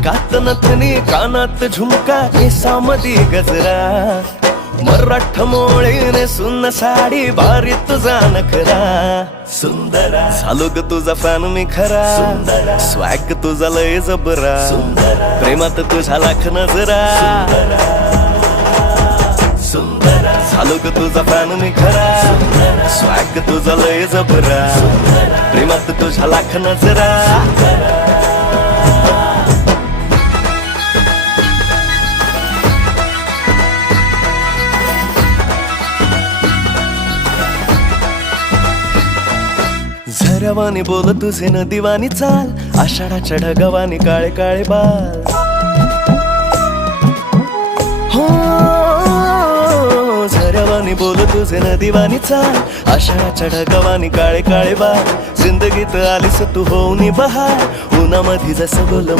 नाकात नथनी कानात झुमका केसामधी गजरा मराठ मोळीने सुन्न साडी भारी तुझा नखरा सुंदरा झालो ग तुझा फॅन मी खरा सुंदरा स्वॅग तुझा लय जबरा सुंदरा प्रेमात तुझा लाख नजरा सुंदरा झालो ग तुझा फॅन मी खरा स्वॅग तुझा लय जबरा प्रेमात तुझा लाख नजरा झऱ्यावानी बोल तुझे नदीवानी चाल आषाढाच्या ढगावानी काळे काळे बाल हो झऱ्यावानी बोल तुझे नदीवानी चाल आषाढाच्या ढगावानी काळे काळे बाल जिंदगीत आलीस तू होऊनी बहार उन्हामध्ये जसं गोल